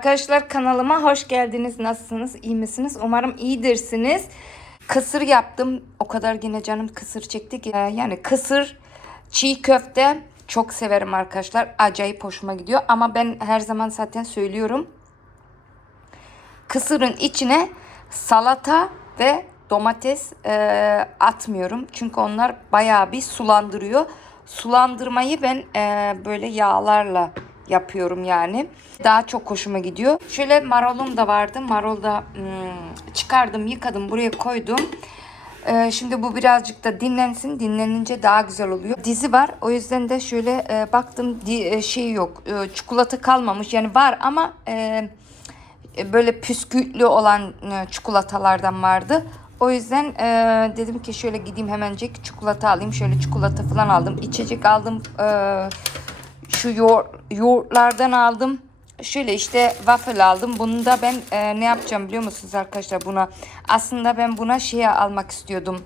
Arkadaşlar kanalıma hoş geldiniz. Nasılsınız? İyi misiniz? Umarım iyidirsiniz. Kısır yaptım. O kadar yine canım kısır çekti ki. Ee, Yani kısır, çiğ köfte çok severim arkadaşlar. Acayip hoşuma gidiyor. Ama ben her zaman zaten söylüyorum. Kısırın içine salata ve domates e, atmıyorum. Çünkü onlar bayağı bir sulandırıyor. Sulandırmayı ben e, böyle yağlarla yapıyorum yani. Daha çok hoşuma gidiyor. Şöyle marolum da vardı. Marol da hmm, çıkardım, yıkadım, buraya koydum. Ee, şimdi bu birazcık da dinlensin. Dinlenince daha güzel oluyor. Dizi var. O yüzden de şöyle e, baktım di, e, şey yok. E, çikolata kalmamış. Yani var ama e, e, böyle püsküllü olan e, çikolatalardan vardı. O yüzden e, dedim ki şöyle gideyim hemencik çikolata alayım. Şöyle çikolata falan aldım. İçecek aldım. E, şu yoğurt, yoğurtlardan aldım. Şöyle işte waffle aldım. Bunu da ben e, ne yapacağım biliyor musunuz arkadaşlar buna? Aslında ben buna şey almak istiyordum.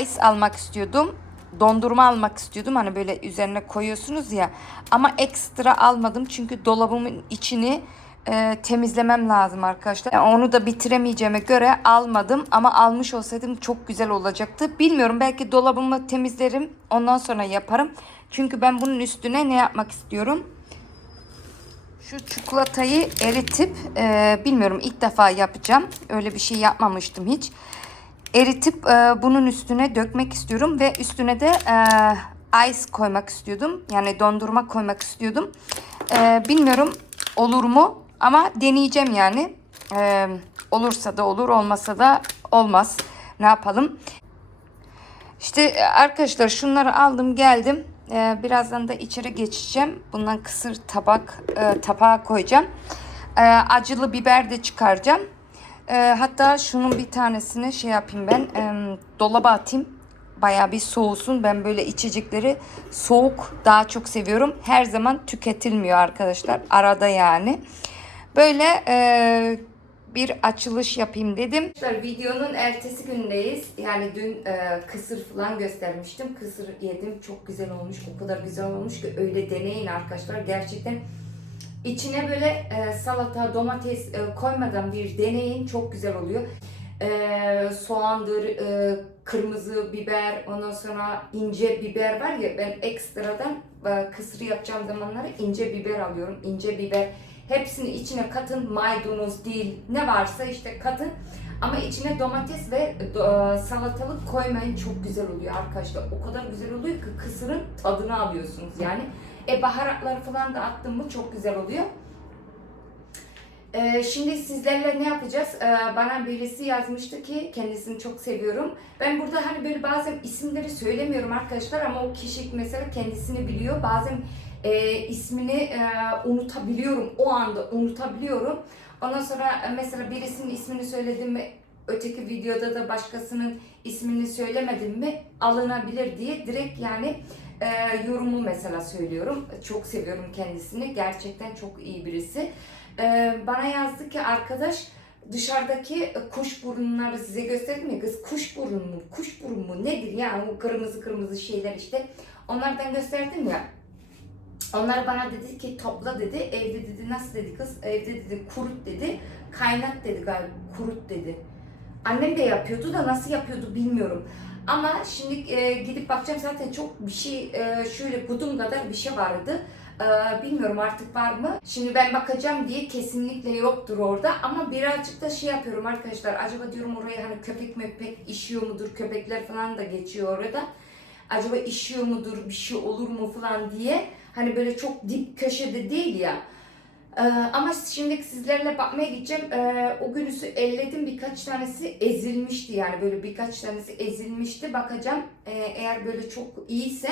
Ice almak istiyordum. Dondurma almak istiyordum. Hani böyle üzerine koyuyorsunuz ya. Ama ekstra almadım. Çünkü dolabımın içini e, temizlemem lazım arkadaşlar. Yani onu da bitiremeyeceğime göre almadım. Ama almış olsaydım çok güzel olacaktı. Bilmiyorum belki dolabımı temizlerim. Ondan sonra yaparım. Çünkü ben bunun üstüne ne yapmak istiyorum? Şu çikolatayı eritip e, bilmiyorum ilk defa yapacağım. Öyle bir şey yapmamıştım hiç. Eritip e, bunun üstüne dökmek istiyorum ve üstüne de e, ice koymak istiyordum. Yani dondurma koymak istiyordum. E, bilmiyorum olur mu ama deneyeceğim yani. E, olursa da olur olmasa da olmaz. Ne yapalım? İşte e, arkadaşlar şunları aldım geldim. Ee, birazdan da içeri geçeceğim. Bundan kısır tabak e, tabağa koyacağım. Ee, acılı biber de çıkaracağım. Ee, hatta şunun bir tanesini şey yapayım ben e, dolaba atayım. Baya bir soğusun. Ben böyle içecekleri soğuk daha çok seviyorum. Her zaman tüketilmiyor arkadaşlar. Arada yani. Böyle e, bir açılış yapayım dedim. Videonun ertesi gündeyiz. Yani dün e, kısır falan göstermiştim. Kısır yedim. Çok güzel olmuş. O kadar güzel olmuş ki öyle deneyin arkadaşlar. Gerçekten içine böyle e, salata, domates e, koymadan bir deneyin. Çok güzel oluyor. E, soğandır, e, kırmızı biber, ondan sonra ince biber var ya ben ekstradan e, kısır yapacağım zamanları ince biber alıyorum. İnce biber Hepsini içine katın. Maydanoz değil ne varsa işte katın. Ama içine domates ve e, salatalık koymayın. Çok güzel oluyor arkadaşlar. O kadar güzel oluyor ki kısırın tadını alıyorsunuz yani. E baharatlar falan da attım mı çok güzel oluyor. Ee, şimdi sizlerle ne yapacağız? Ee, bana birisi yazmıştı ki kendisini çok seviyorum. Ben burada hani böyle bazen isimleri söylemiyorum arkadaşlar ama o kişi mesela kendisini biliyor. Bazen e, ismini e, unutabiliyorum. O anda unutabiliyorum. Ondan sonra e, mesela birisinin ismini söyledim mi öteki videoda da başkasının ismini söylemedim mi alınabilir diye direkt yani e, yorumu mesela söylüyorum. Çok seviyorum kendisini. Gerçekten çok iyi birisi. E, bana yazdı ki arkadaş dışarıdaki kuş burunları size gösterdim ya kız kuş burun mu kuş burun mu nedir yani o kırmızı kırmızı şeyler işte onlardan gösterdim ya onlar bana dedi ki topla dedi. Evde dedi nasıl dedi kız? Evde dedi kurut dedi. Kaynat dedi galiba kurut dedi. Annem de yapıyordu da nasıl yapıyordu bilmiyorum. Ama şimdi e, gidip bakacağım zaten çok bir şey e, şöyle budum kadar bir şey vardı. E, bilmiyorum artık var mı. Şimdi ben bakacağım diye kesinlikle yoktur orada. Ama birazcık da şey yapıyorum arkadaşlar. Acaba diyorum oraya hani köpek möpek işiyor mudur? Köpekler falan da geçiyor orada. Acaba işiyor mudur? Bir şey olur mu falan diye. Hani böyle çok dip köşede değil ya. Ee, ama şimdi sizlerle bakmaya gideceğim. Ee, o günüsü elledim birkaç tanesi ezilmişti yani böyle birkaç tanesi ezilmişti. Bakacağım ee, eğer böyle çok iyiyse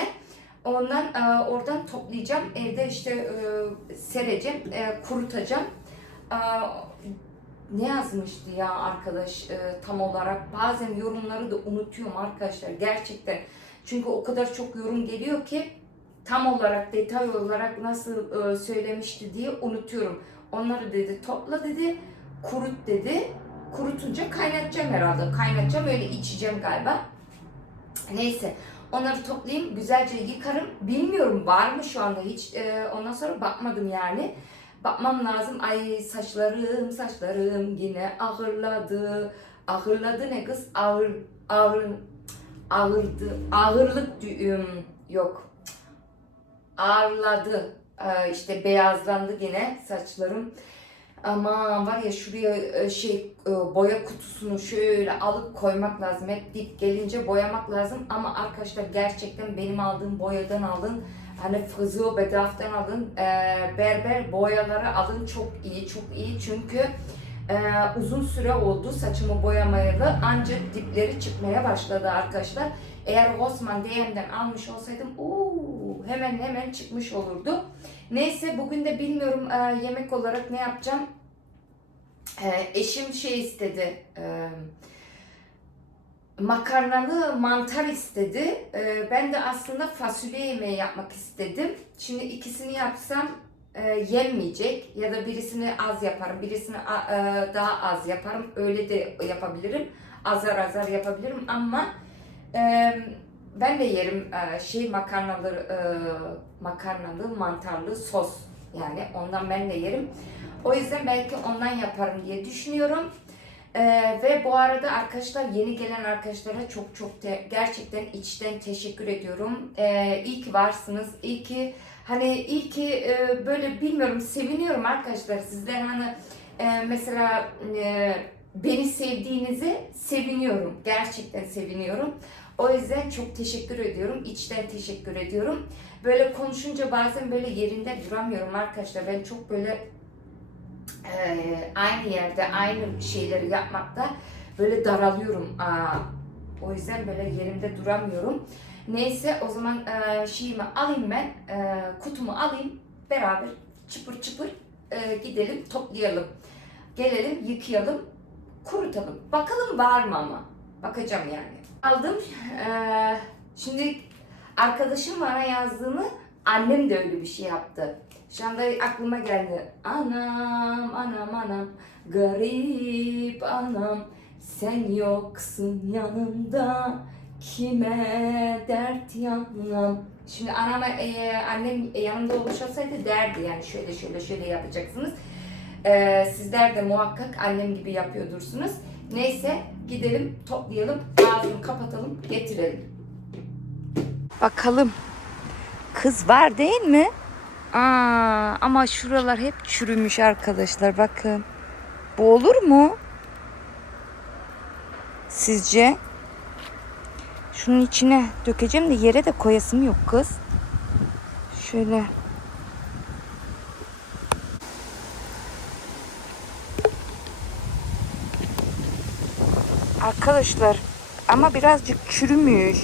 ondan e, oradan toplayacağım. Evde işte e, sereceğim, e, kurutacağım. E, ne yazmıştı ya arkadaş e, tam olarak? Bazen yorumları da unutuyorum arkadaşlar gerçekten. Çünkü o kadar çok yorum geliyor ki tam olarak detay olarak nasıl e, söylemişti diye unutuyorum. Onları dedi topla dedi, kurut dedi. Kurutunca kaynatacağım herhalde. Kaynatacağım öyle içeceğim galiba. Neyse onları toplayayım güzelce yıkarım. Bilmiyorum var mı şu anda hiç e, ondan sonra bakmadım yani. Bakmam lazım. Ay saçlarım saçlarım yine ağırladı. Ağırladı ne kız? Ağır ağır ağırdı. Ağırlık diyorum. Yok. Ağırladı. Ee, işte beyazlandı yine saçlarım. Ama var ya şuraya e, şey e, boya kutusunu şöyle alıp koymak lazım. Hep dip gelince boyamak lazım. Ama arkadaşlar gerçekten benim aldığım boyadan alın. Hani Fızio Bedaf'tan alın. E, berber boyaları alın. Çok iyi, çok iyi. Çünkü e, uzun süre oldu saçımı boyamayalı. Ancak dipleri çıkmaya başladı arkadaşlar. Eğer Osman DM'den almış olsaydım ooo, hemen hemen çıkmış olurdu. Neyse bugün de bilmiyorum e, yemek olarak ne yapacağım. E, eşim şey istedi. E, makarnalı mantar istedi. E, ben de aslında fasulye yemeği yapmak istedim. Şimdi ikisini yapsam e, yenmeyecek ya da birisini az yaparım, birisini a- e, daha az yaparım. Öyle de yapabilirim. Azar azar yapabilirim ama e, ben de yerim e, şey makarnalı e, makarnalı mantarlı sos yani ondan ben de yerim. O yüzden belki ondan yaparım diye düşünüyorum. E, ve bu arada arkadaşlar yeni gelen arkadaşlara çok çok te- gerçekten içten teşekkür ediyorum. E, iyi ki varsınız. İyi ki hani iyi ki e, böyle bilmiyorum seviniyorum arkadaşlar sizden hani e, mesela e, beni sevdiğinizi seviniyorum. Gerçekten seviniyorum. O yüzden çok teşekkür ediyorum. İçten teşekkür ediyorum. Böyle konuşunca bazen böyle yerinde duramıyorum arkadaşlar. Ben çok böyle e, aynı yerde aynı şeyleri yapmakta böyle daralıyorum. Aa, o yüzden böyle yerimde duramıyorum. Neyse o zaman e, şeyimi alayım ben. E, kutumu alayım. Beraber çıpır çıpır e, gidelim toplayalım. Gelelim yıkayalım. Kurutalım. Bakalım var mı ama. Bakacağım yani. Aldım. Ee, şimdi arkadaşım bana yazdığını annem de öyle bir şey yaptı. Şu anda aklıma geldi. Anam, anam, anam, garip anam. Sen yoksun yanımda, kime dert yanam. Şimdi anam, e, annem yanımda oluşasaydı derdi yani şöyle şöyle şöyle yapacaksınız. Ee, sizler de muhakkak annem gibi yapıyordursunuz. Neyse gidelim toplayalım ağzını kapatalım getirelim. Bakalım. Kız var değil mi? Aa, ama şuralar hep çürümüş arkadaşlar bakın. Bu olur mu? Sizce? Şunun içine dökeceğim de yere de koyasım yok kız. Şöyle. Arkadaşlar ama birazcık çürümüş.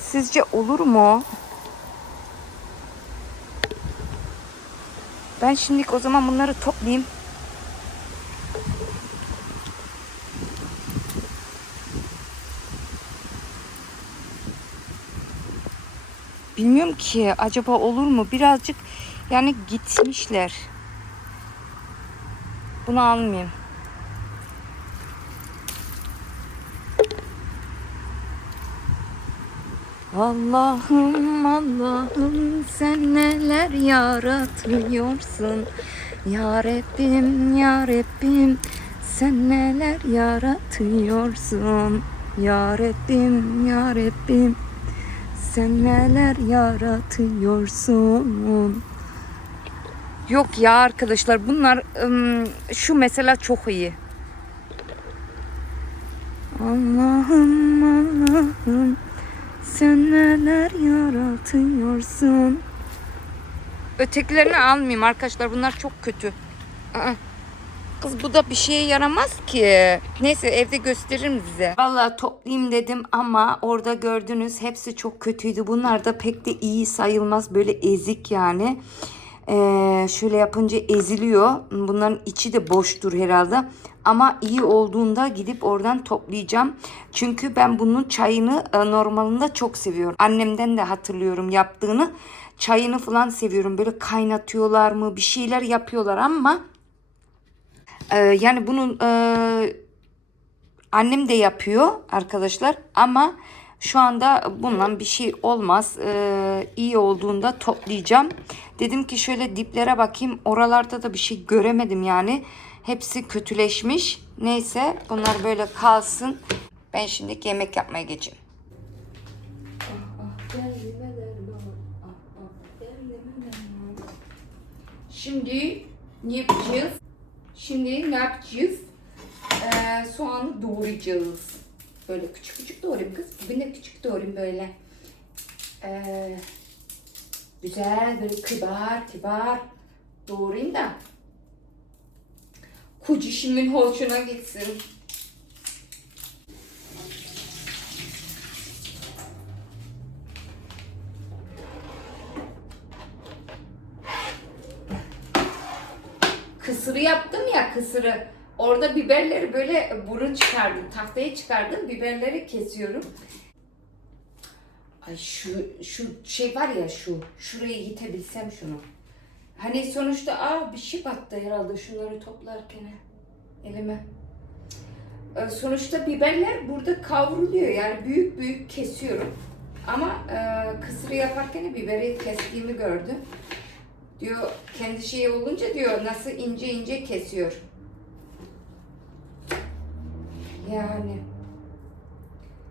Sizce olur mu? Ben şimdilik o zaman bunları toplayayım. Bilmiyorum ki acaba olur mu? Birazcık yani gitmişler. Bunu almayayım. Allah'ım Allah'ım sen neler yaratıyorsun? Ya Rabbim Ya Rabbim sen neler yaratıyorsun? Ya Rabbim Ya Rabbim sen neler yaratıyorsun? Yok ya arkadaşlar bunlar şu mesela çok iyi. Allah'ım Allah'ım sen neler yaratıyorsun. Ötekilerini almayayım arkadaşlar. Bunlar çok kötü. Kız bu da bir şeye yaramaz ki. Neyse evde gösteririm size. Vallahi toplayayım dedim ama orada gördünüz hepsi çok kötüydü. Bunlar da pek de iyi sayılmaz. Böyle ezik yani. Ee, şöyle yapınca eziliyor. Bunların içi de boştur herhalde. Ama iyi olduğunda gidip oradan toplayacağım. Çünkü ben bunun çayını e, normalinde çok seviyorum. Annemden de hatırlıyorum yaptığını. Çayını falan seviyorum. Böyle kaynatıyorlar mı bir şeyler yapıyorlar ama e, yani bunun e, annem de yapıyor arkadaşlar ama Şu anda bundan bir şey olmaz. Ee, iyi olduğunda toplayacağım. Dedim ki şöyle diplere bakayım. Oralarda da bir şey göremedim yani. Hepsi kötüleşmiş. Neyse bunlar böyle kalsın. Ben şimdi yemek yapmaya geçeyim. Şimdi ne yapacağız? Şimdi ne yapacağız? Ee, soğanı doğrayacağız. Böyle küçük küçük doğrayayım kız. Ben de küçük doğrayayım böyle. Ee, güzel böyle kibar kibar doğrayayım da kocişimin hoşuna gitsin. kısırı yaptım ya kısırı. Orada biberleri böyle burun çıkardım. Tahtaya çıkardım. Biberleri kesiyorum. Ay şu şu şey var ya şu. Şuraya yitebilsem şunu. Hani sonuçta aa bir şey battı herhalde şunları toplarken elime. Ee, Sonuçta biberler burada kavruluyor. Yani büyük büyük kesiyorum. Ama e, kısırı yaparken biberi kestiğimi gördüm. Diyor kendi şeyi olunca diyor nasıl ince ince kesiyor. Yani.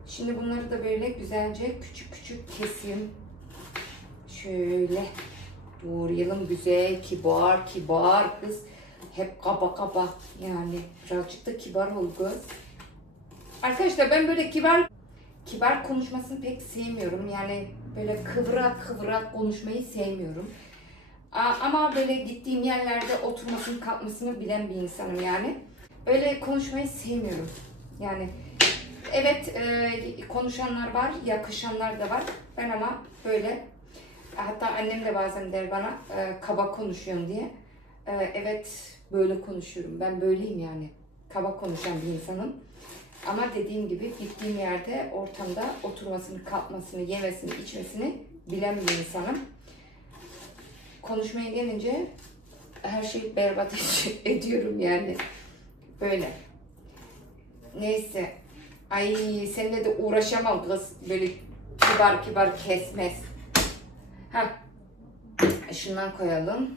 Şimdi bunları da böyle güzelce küçük küçük keseyim. Şöyle doğrayalım güzel kibar kibar kız. Hep kaba kaba yani birazcık da kibar ol kız. Arkadaşlar ben böyle kibar kibar konuşmasını pek sevmiyorum. Yani böyle kıvrak kıvrak konuşmayı sevmiyorum. Ama böyle gittiğim yerlerde oturmasını kalkmasını bilen bir insanım yani. Öyle konuşmayı sevmiyorum. Yani evet e, konuşanlar var, yakışanlar da var. Ben ama böyle hatta annem de bazen der bana e, kaba konuşuyorsun diye. E, evet böyle konuşuyorum. Ben böyleyim yani. Kaba konuşan bir insanım. Ama dediğim gibi gittiğim yerde ortamda oturmasını, kalkmasını, yemesini, içmesini bilen bir insanım konuşmaya gelince her şeyi berbat ediyorum yani. Böyle. Neyse. Ay seninle de uğraşamam kız. Böyle kibar kibar kesmez. Ha. Şundan koyalım.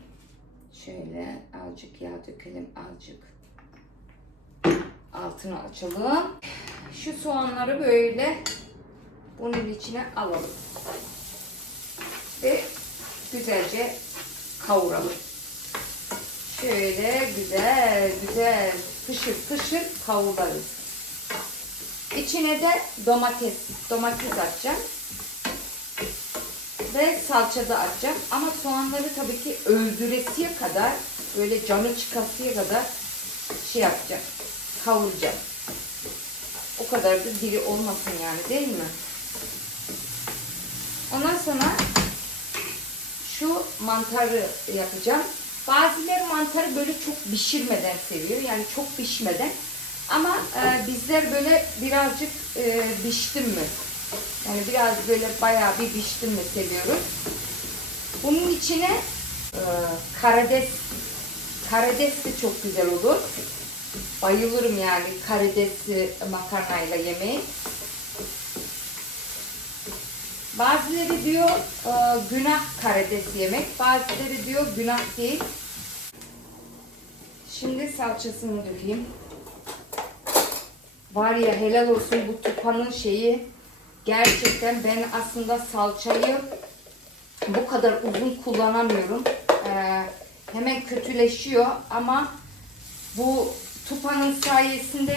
Şöyle azıcık yağ dökelim azıcık. Altını açalım. Şu soğanları böyle bunun içine alalım. Ve güzelce kavuralım. Şöyle güzel güzel fışır fışır kavurarız. İçine de domates, domates atacağım. Ve salça da atacağım. Ama soğanları tabii ki öldüresiye kadar, böyle canı çıkasıya kadar şey yapacağım. Kavuracağım. O kadar da diri olmasın yani değil mi? Ondan sonra şu mantarı yapacağım. Bazıları mantarı böyle çok pişirmeden seviyor. Yani çok pişmeden. Ama e, bizler böyle birazcık e, piştim mi? Yani biraz böyle bayağı bir piştim mi seviyoruz. Bunun içine e, karides karides de çok güzel olur. Bayılırım yani karidesli makarnayla yemeği. Bazıları diyor e, günah karides yemek. Bazıları diyor günah değil. Şimdi salçasını dökeyim. Var ya helal olsun bu tupanın şeyi. Gerçekten ben aslında salçayı bu kadar uzun kullanamıyorum. Ee, hemen kötüleşiyor ama bu tupanın sayesinde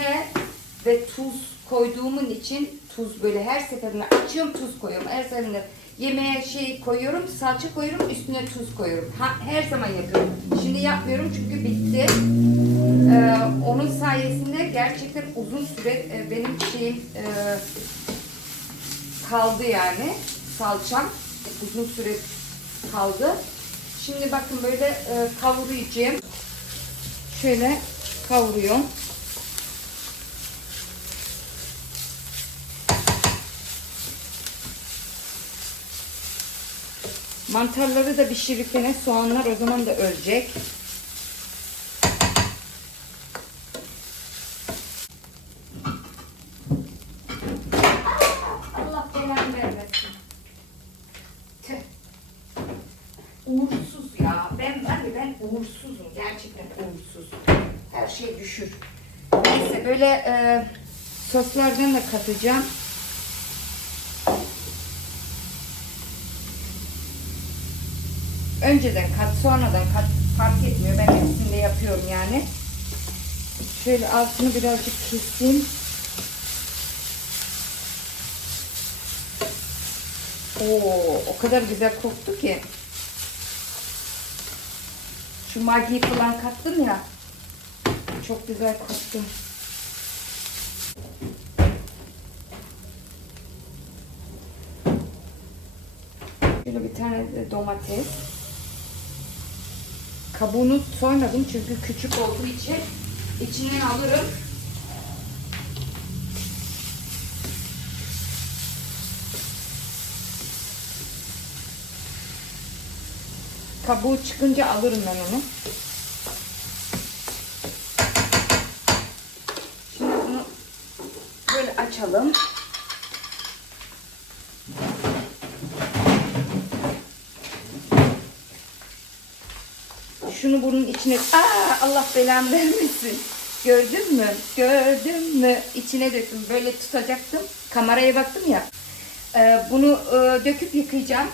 ve tuz koyduğumun için tuz böyle her seferinde açıyorum tuz koyuyorum. Her seferinde yemeğe şey koyuyorum, salça koyuyorum, üstüne tuz koyuyorum. Ha, her zaman yapıyorum. Şimdi yapmıyorum çünkü bitti. Ee, onun sayesinde gerçekten uzun süre e, benim şeyim e, kaldı yani. Salçam uzun süre kaldı. Şimdi bakın böyle e, kavuracağım. Şöyle kavuruyorum. Mantarları da pişirirken soğanlar o zaman da ölecek. Allah uğursuzum. Gerçekten uğursuz. Her şey düşür. Neyse böyle e, soslardan da katacağım. Önceden kat, sonradan kat fark etmiyor. Ben hepsini de yapıyorum yani. Şöyle altını birazcık keseyim. Oo, o kadar güzel koktu ki. Şu magiyi falan kattım ya. Çok güzel koktu. Tane de domates. Kabuğunu soymadım çünkü küçük olduğu için içinden alırım. Kabuğu çıkınca alırım ben onu. Şimdi bunu böyle açalım. Şunu bunun içine... Aa, Allah belamı vermesin. Gördün mü? Gördün mü? İçine döktüm. Böyle tutacaktım. Kameraya baktım ya. Ee, bunu e, döküp yıkayacağım.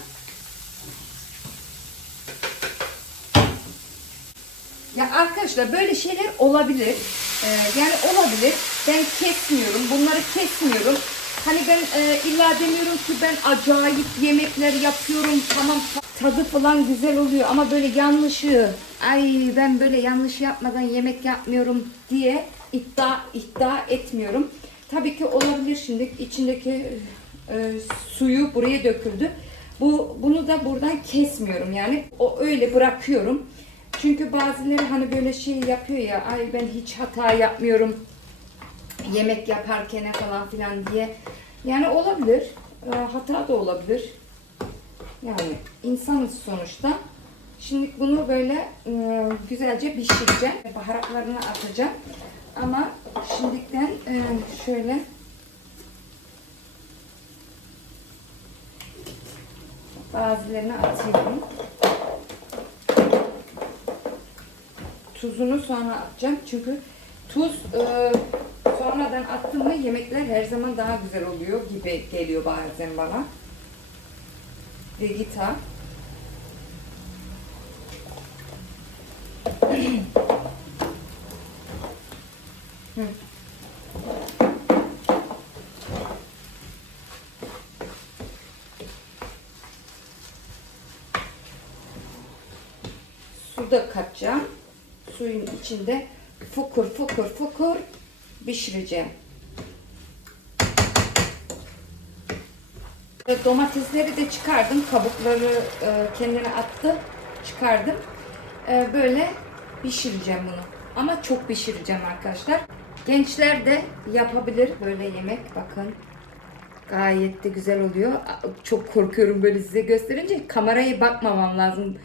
Ya arkadaşlar böyle şeyler olabilir. Ee, yani olabilir. Ben kesmiyorum. Bunları kesmiyorum. Hani ben e, illa demiyorum ki ben acayip yemekler yapıyorum. Tamam tadı falan güzel oluyor ama böyle yanlışı ay ben böyle yanlış yapmadan yemek yapmıyorum diye iddia iddia etmiyorum. Tabii ki olabilir şimdi içindeki e, suyu buraya döküldü. Bu bunu da buradan kesmiyorum yani. O öyle bırakıyorum. Çünkü bazıları hani böyle şey yapıyor ya ay ben hiç hata yapmıyorum yemek yaparken falan filan diye. Yani olabilir. E, hata da olabilir. Yani insanız sonuçta. Şimdi bunu böyle e, güzelce pişireceğim. Baharatlarını atacağım. Ama şimdiden e, şöyle bazılarını atıyorum. Tuzunu sonra atacağım. Çünkü tuz e, sonradan attım mı yemekler her zaman daha güzel oluyor gibi geliyor bazen bana. Vegeta. Su da katacağım. Suyun içinde fokur fokur fokur pişireceğim. Domatesleri de çıkardım. Kabukları e, kendine attı. Çıkardım. E, böyle pişireceğim bunu. Ama çok pişireceğim arkadaşlar. Gençler de yapabilir böyle yemek. Bakın. Gayet de güzel oluyor. Çok korkuyorum böyle size gösterince. Kameraya bakmamam lazım.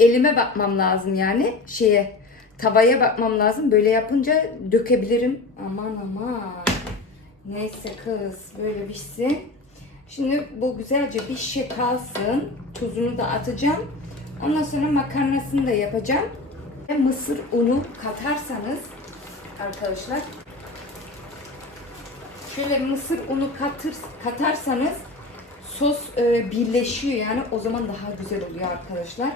Elime bakmam lazım yani. Şeye tavaya bakmam lazım. Böyle yapınca dökebilirim. Aman aman. Neyse kız böyle pişsin. Şimdi bu güzelce bir şey kalsın. Tuzunu da atacağım. Ondan sonra makarnasını da yapacağım. Ve mısır unu katarsanız arkadaşlar şöyle mısır unu katır, katarsanız sos e, birleşiyor yani o zaman daha güzel oluyor arkadaşlar.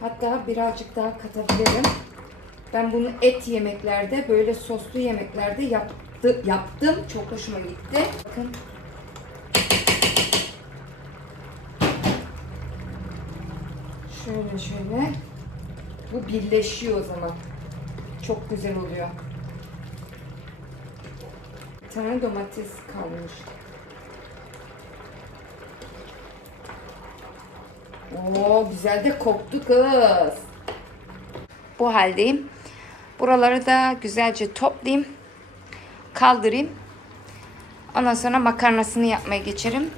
Hatta birazcık daha katabilirim. Ben bunu et yemeklerde böyle soslu yemeklerde yaptı, yaptım. Çok hoşuma gitti. Bakın Şöyle şöyle. Bu birleşiyor o zaman. Çok güzel oluyor. Bir tane domates kalmış. Oo güzel de koktu kız. Bu haldeyim. Buraları da güzelce toplayayım. Kaldırayım. Ondan sonra makarnasını yapmaya geçerim.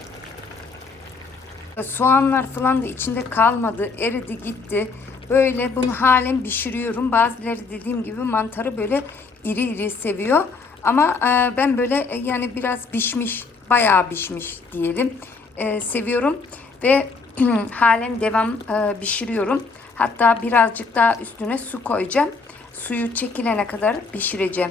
Soğanlar falan da içinde kalmadı. Eridi gitti. Böyle bunu halen pişiriyorum. Bazıları dediğim gibi mantarı böyle iri iri seviyor. Ama e, ben böyle e, yani biraz pişmiş, bayağı pişmiş diyelim. E, seviyorum ve halen devam pişiriyorum. Hatta birazcık daha üstüne su koyacağım. Suyu çekilene kadar pişireceğim.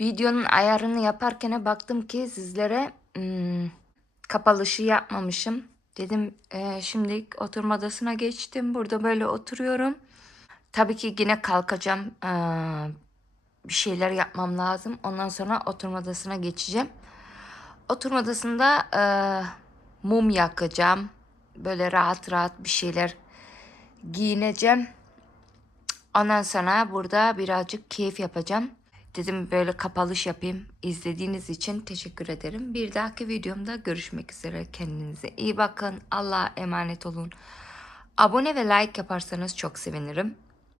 Videonun ayarını yaparken baktım ki sizlere hmm, kapalışı yapmamışım. Dedim e, şimdi oturma odasına geçtim. Burada böyle oturuyorum. Tabii ki yine kalkacağım. Ee, bir şeyler yapmam lazım. Ondan sonra oturma odasına geçeceğim. Oturma odasında e, mum yakacağım. Böyle rahat rahat bir şeyler giyineceğim. Ondan sonra burada birazcık keyif yapacağım. Dedim böyle kapalış yapayım. İzlediğiniz için teşekkür ederim. Bir dahaki videomda görüşmek üzere. Kendinize iyi bakın. Allah'a emanet olun. Abone ve like yaparsanız çok sevinirim.